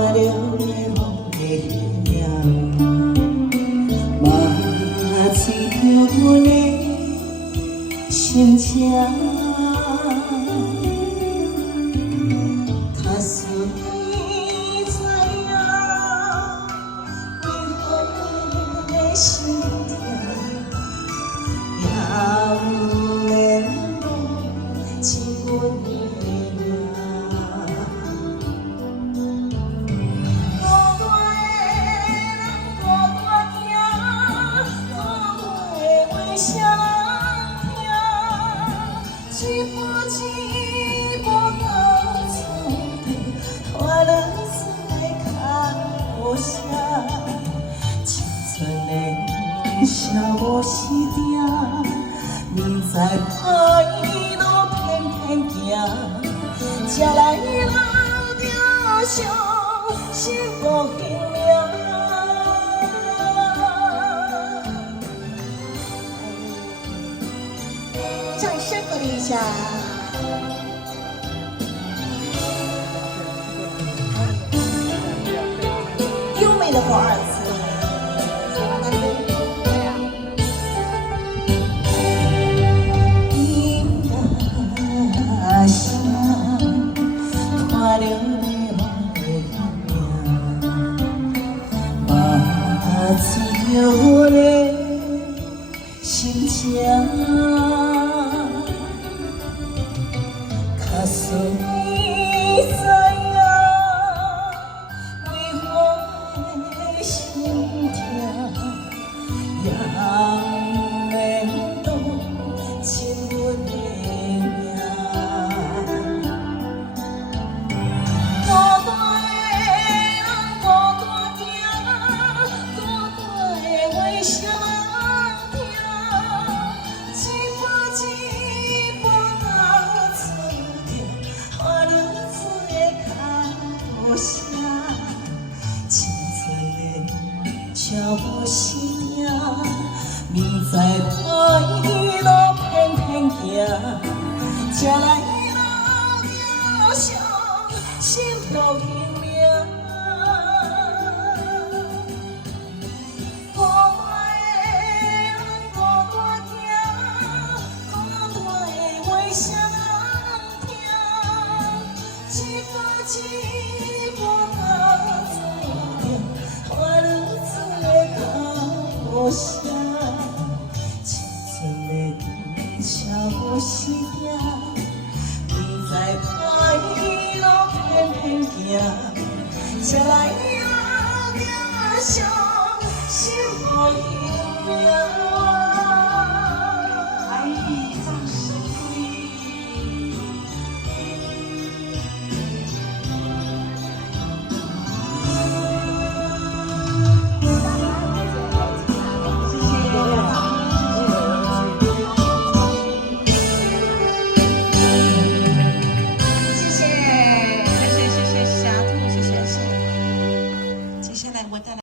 着的梦的影，嘛醉着阮的心情。假使你知影，为何的心痛，也不免讲亲阮的名。孤单的人孤单行，孤单的话谁人听？一步一步到处地，拖落水较无声。青春的消无时定，明知歹路偏偏行，才来留着伤心无形名。掌声鼓励一下。优美的华尔兹。家乡拖着的梦的影，嘛醉着阮的心情。假使你知影，为何的心痛，也不免讲亲阮的名。孤单的人孤单行，孤单的话谁人听？一步一步到处着，拖落水较无声。青春的笑无时影，明知歹路偏偏行，才来留着伤心无形名。孤单的人孤单行，孤单的话谁人听？一步一步到处着，拖落水较无声。青春的笑无时定，明知歹路偏偏行，才来留着伤心无形名。